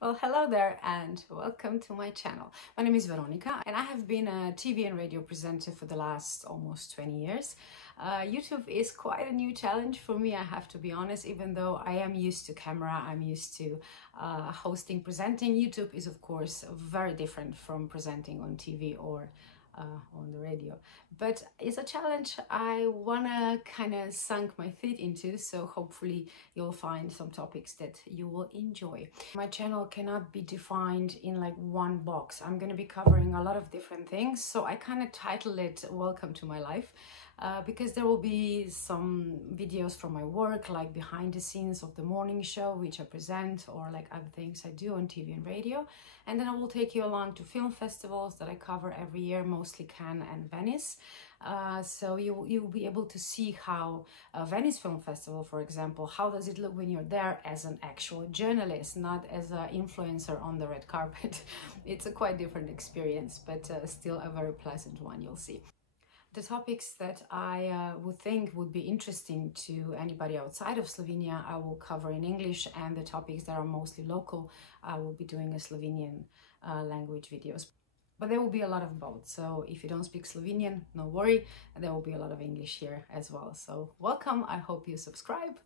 Well, hello there and welcome to my channel. My name is Veronika and I have been a TV and radio presenter for the last almost 20 years. YouTube is quite a new challenge for me, I have to be honest, even though I am used to camera, I'm used to hosting, presenting. YouTube is of course very different from presenting on TV or on the radio, but it's a challenge I wanna kind of sink my feet into, so hopefully you'll find some topics that you will enjoy. My channel cannot be defined in like one box. I'm gonna be covering a lot of different things, so I kind of titled it Welcome to My Life. Because there will be some videos from my work, like behind the scenes of the morning show which I present, or like other things I do on TV and radio. And then I will take you along to film festivals that I cover every year, mostly Cannes and Venice. So you'll be able to see how a Venice Film Festival, for example, how does it look when you're there as an actual journalist, not as an influencer on the red carpet. It's a quite different experience, but still a very pleasant one, you'll see. The topics that I would think would be interesting to anybody outside of Slovenia, I will cover in English, and the topics that are mostly local, I will be doing a Slovenian language videos. But there will be a lot of both, so if you don't speak Slovenian, no worry, there will be a lot of English here as well. So welcome, I hope you subscribe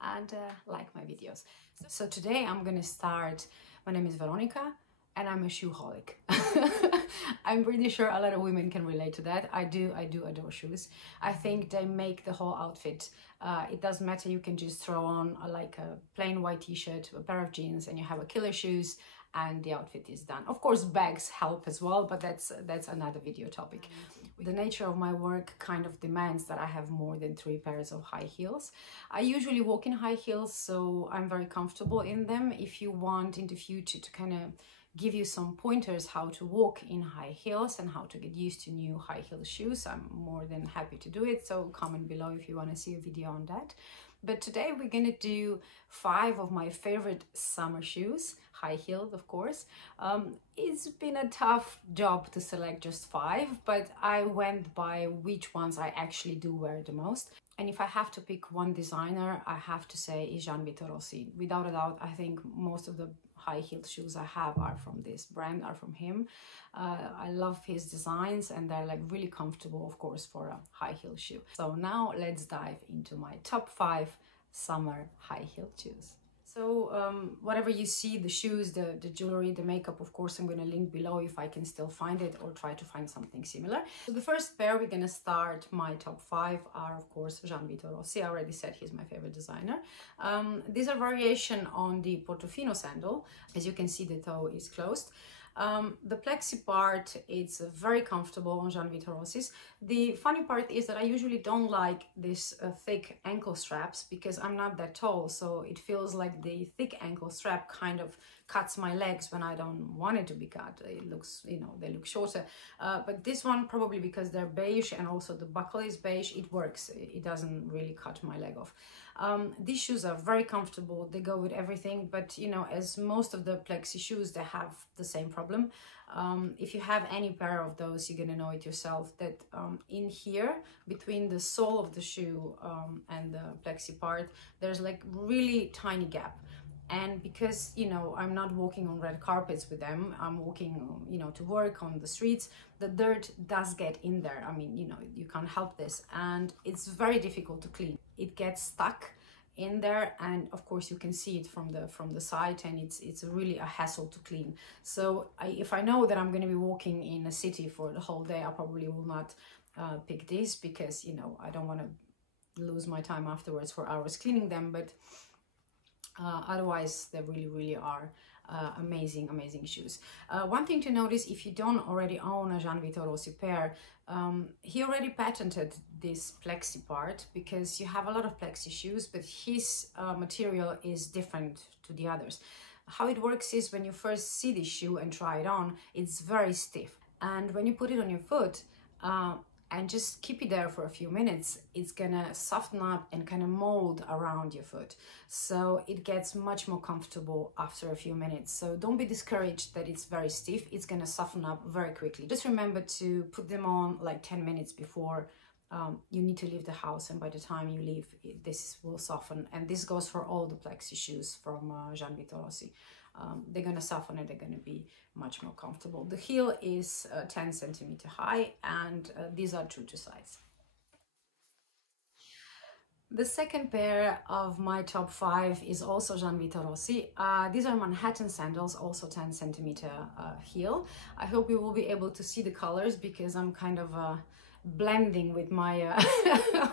and like my videos. So today I'm gonna start. My name is Veronika and I'm a shoeholic. I'm pretty sure a lot of women can relate to that. I do adore shoes. I think they make the whole outfit. It doesn't matter, you can just throw on like a plain white t-shirt, a pair of jeans, and you have a killer shoes and the outfit is done. Of course, bags help as well, but that's another video topic. The nature of my work kind of demands that I have more than 3 pairs of high heels. I usually walk in high heels, so I'm very comfortable in them. If you want in the future to kind of give you some pointers how to walk in high heels and how to get used to new high heel shoes, I'm more than happy to do it, so comment below if you want to see a video on that. But today we're gonna do 5 of my favorite summer shoes, high heeled of course. It's been a tough job to select just 5, but I went by which ones I actually do wear the most. And if I have to pick one designer, I have to say is Rossi. Without a doubt, I think most of the high-heeled shoes I have are from this brand, are from him. I love his designs and they're like really comfortable, of course, for a high-heel shoe. So now let's dive into my top 5 summer high-heeled shoes. So whatever you see, the shoes, the jewelry, the makeup, of course, I'm going to link below if I can still find it or try to find something similar. So the first pair we're going to start, my top 5 are, of course, Rossi. I already said he's my favorite designer. These are variation on the Portofino sandal. As you can see, the toe is closed. The plexi part, it's very comfortable on Rossi's. The funny part is that I usually don't like this thick ankle straps because I'm not that tall, so it feels like the thick ankle strap kind of cuts my legs when I don't want it to be cut. It looks, you know, they look shorter. But this one, probably because they're beige and also the buckle is beige, it works. It doesn't really cut my leg off. These shoes are very comfortable, they go with everything, but you know, as most of the plexi shoes, they have the same problem. If you have any pair of those, you're gonna know it yourself that in here, between the sole of the shoe and the plexi part, there's like really tiny gap. And because, you know, I'm not walking on red carpets with them, I'm walking, you know, to work on the streets, the dirt does get in there. I mean, you know, you can't help this, and it's very difficult to clean. It gets stuck in there, and of course you can see it from the side, and it's really a hassle to clean. So if I know that I'm going to be walking in a city for the whole day, I probably will not pick this, because, you know, I don't want to lose my time afterwards for hours cleaning them. But otherwise, they really are amazing shoes. One thing to notice, if you don't already own a Rossi pair, he already patented this plexi part, because you have a lot of plexi shoes, but his material is different to the others. How it works is, when you first see the shoe and try it on, it's very stiff, and when you put it on your foot and just keep it there for a few minutes, it's gonna soften up and kind of mold around your foot. So it gets much more comfortable after a few minutes. So don't be discouraged that it's very stiff. It's gonna soften up very quickly. Just remember to put them on like 10 minutes before you need to leave the house, and by the time you leave, this will soften. And this goes for all the plexi shoes from Vitoli. They're gonna soften and they're gonna be much more comfortable. The heel is 10 centimeter high, and these are true to size. The second pair of my top 5 is also Vitoli. These are Manhattan sandals, also 10 centimeter heel. I hope you will be able to see the colors because I'm kind of blending with my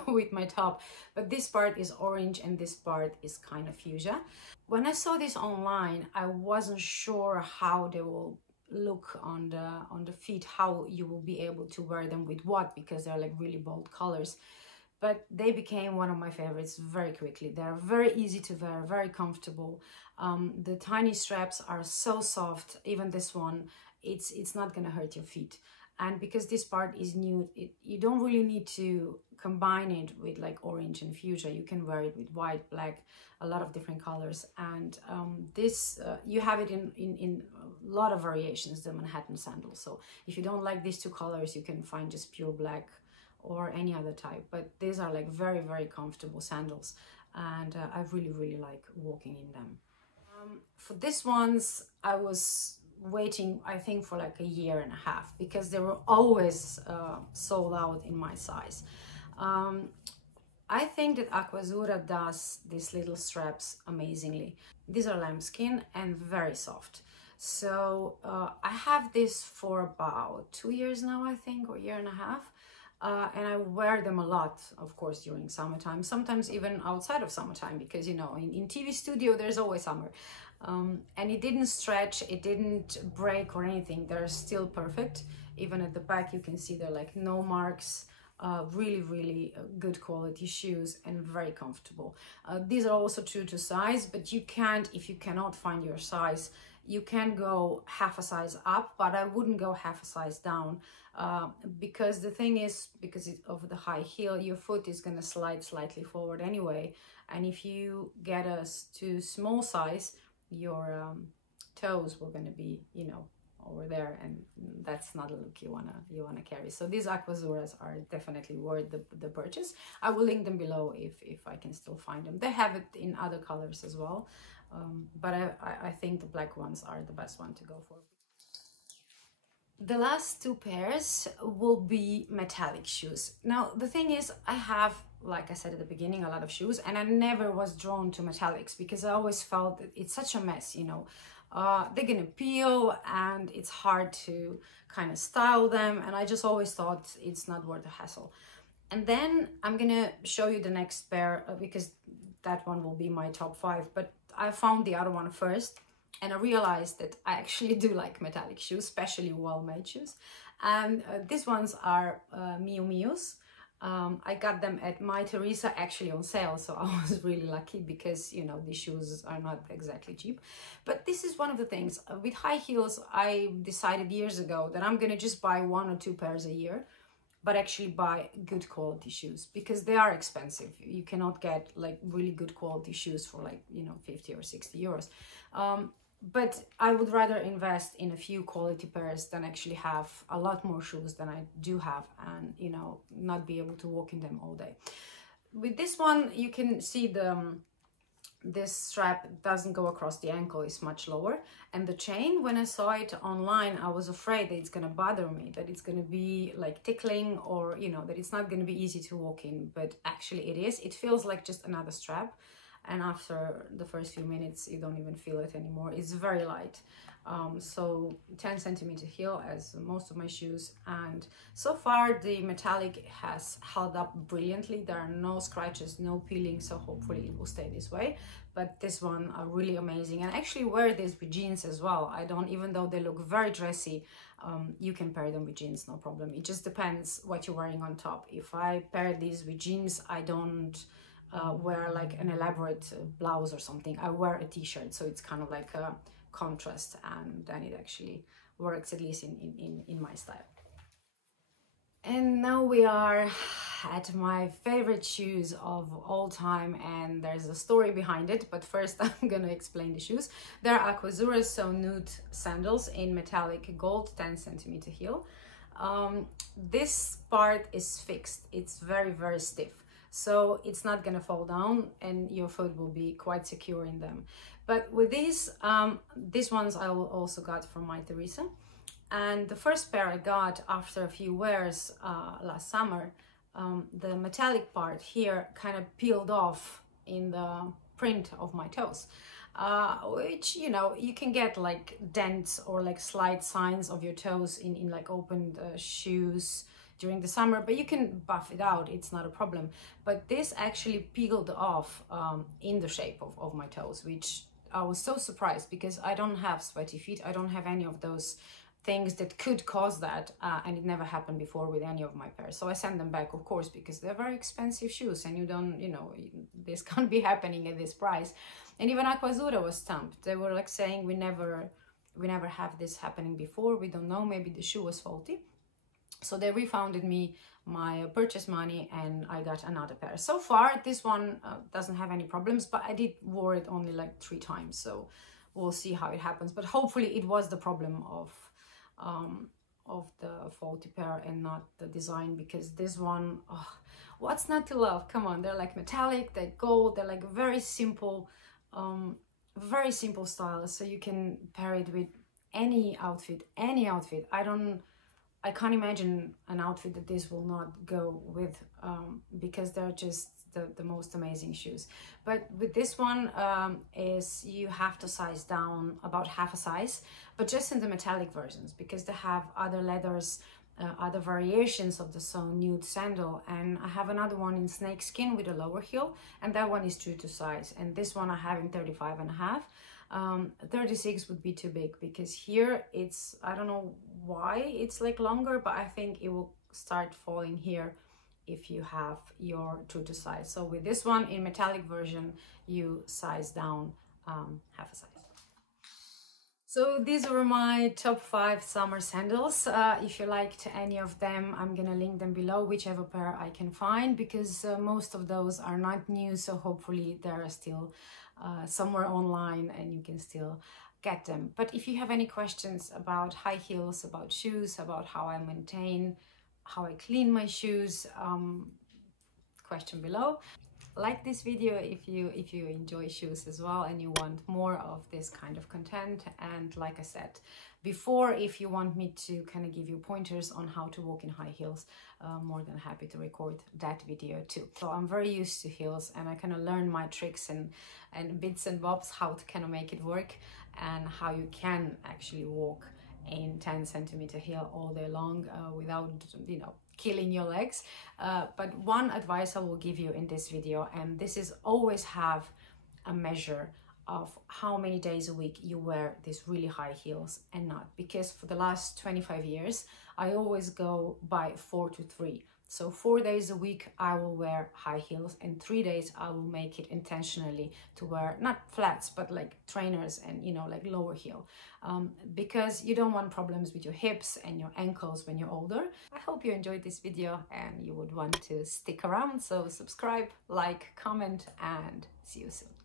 with my top, but this part is orange and this part is kind of fuchsia. When I saw this online, I wasn't sure how they will look on the feet, how you will be able to wear them with what, because they're like really bold colors. But they became one of my favorites very quickly. They're very easy to wear, very comfortable. The tiny straps are so soft. Even this one, it's not gonna hurt your feet. And because this part is nude, you don't really need to combine it with like orange and fuchsia. You can wear it with white, black, a lot of different colors. And you have it in a lot of variations, the Manhattan sandals. So if you don't like these two colors, you can find just pure black or any other type. But these are like very, very comfortable sandals. And I really, really like walking in them. For these ones, I was waiting, I think, for like a year and a half because they were always sold out in my size. I think that Aquazura does these little straps amazingly. These are lambskin and very soft. So I have this for about 2 years now, I think, or a year and a half. And I wear them a lot, of course, during summertime, sometimes even outside of summertime, because, you know, in TV studio, there's always summer. And it didn't stretch, it didn't break or anything. They're still perfect. Even at the back, you can see they're like no marks. Really, really good quality shoes and very comfortable. These are also true to size, but you can't, if you cannot find your size, you can go half a size up, but I wouldn't go half a size down because the thing is, because of the high heel, your foot is going to slide slightly forward anyway. And if you get a too small size, your toes were going to be, you know, over there, and that's not a look you wanna carry. So these Aquazuras are definitely worth the purchase. I will link them below if I can still find them. They have it in other colors as well, but I think the black ones are the best one to go for. The last two pairs will be metallic shoes. Now the thing is, I have, like I said at the beginning, a lot of shoes, and I never was drawn to metallics because I always felt that it's such a mess, you know. They're gonna peel and it's hard to kind of style them, and I just always thought it's not worth the hassle. And then I'm gonna show you the next pair because that one will be my top 5, but I found the other one first and I realized that I actually do like metallic shoes, especially well-made shoes. And these ones are mules. I got them at My Teresa actually on sale, so I was really lucky because, you know, these shoes are not exactly cheap. But this is one of the things with high heels. I decided years ago that I'm gonna just buy 1 or 2 pairs a year, but actually buy good quality shoes because they are expensive. You cannot get like really good quality shoes for like, you know, 50 or 60 euros. But I would rather invest in a few quality pairs than actually have a lot more shoes than I do have and, you know, not be able to walk in them all day. With this one, you can see this strap doesn't go across the ankle, it's much lower. And the chain, when I saw it online, I was afraid that it's gonna bother me, that it's gonna be like tickling, or, you know, that it's not gonna be easy to walk in, but actually it is. It feels like just another strap. And after the first few minutes, you don't even feel it anymore. It's very light. So 10 centimeter heel as most of my shoes. And so far the metallic has held up brilliantly. There are no scratches, no peeling. So hopefully it will stay this way. But this one are really amazing. And I actually wear this with jeans as well. Even though they look very dressy, you can pair them with jeans, no problem. It just depends what you're wearing on top. If I pair these with jeans, I don't wear like an elaborate blouse or something. I wear a t-shirt, so it's kind of like a contrast, and then it actually works, at least in my style. And now we are at my favorite shoes of all time, and there's a story behind it, but first I'm gonna explain the shoes. They're Aquazura So Nude sandals in metallic gold, 10 centimeter heel. this part is fixed. It's very, very stiff. So it's not gonna fall down and your foot will be quite secure in them. But with these ones I also got from my Teresa. And the first pair I got after a few wears last summer, the metallic part here kind of peeled off in the print of my toes. Which, you know, you can get like dents or like slight signs of your toes in like opened shoes during the summer, but you can buff it out, it's not a problem. But this actually peeled off in the shape of my toes, which I was so surprised because I don't have sweaty feet. I don't have any of those things that could cause that, and it never happened before with any of my pairs. So I sent them back, of course, because they're very expensive shoes and you don't, you know, this can't be happening at this price. And even Aquazura was stumped. They were like saying, we never have this happening before. We don't know, maybe the shoe was faulty. So they refunded me my purchase money and I got another pair. So far, this one doesn't have any problems, but I did wear it only like 3 times. So we'll see how it happens. But hopefully it was the problem of the faulty pair and not the design, because this one, oh, what's not to love? Come on, they're like metallic, they're gold, they're like very simple style, so you can pair it with any outfit. I can't imagine an outfit that this will not go with, because they're just the most amazing shoes. But with this one is you have to size down about half a size, but just in the metallic versions, because they have other leathers, other variations of the sewn nude sandal, and I have another one in snake skin with a lower heel, and that one is true to size, and this one I have in 35.5. 36 would be too big, because here it's, I don't know why it's like longer, but I think it will start falling here if you have your true to size. So with this one in metallic version, you size down half a size. So these were my top 5 summer sandals. If you liked any of them, I'm gonna link them below, whichever pair I can find, because most of those are not new, so hopefully they're still somewhere online and you can still get them. But if you have any questions about high heels, about shoes, about how I maintain, how I clean my shoes, question below. Like this video if you enjoy shoes as well and you want more of this kind of content. And like I said before, if you want me to kind of give you pointers on how to walk in high heels, more than happy to record that video too. So I'm very used to heels and I kind of learn my tricks and bits and bobs how to kind of make it work, and how you can actually walk in 10 centimeter heel all day long without, you know, killing your legs. But one advice I will give you in this video, and this is always have a measure of how many days a week you wear these really high heels and not, because for the last 25 years I always go by 4 to 3. So 4 days a week I will wear high heels, and 3 days I will make it intentionally to wear not flats but like trainers and, you know, like lower heel, because you don't want problems with your hips and your ankles when you're older. I hope you enjoyed this video and you would want to stick around, so subscribe, like, comment, and see you soon.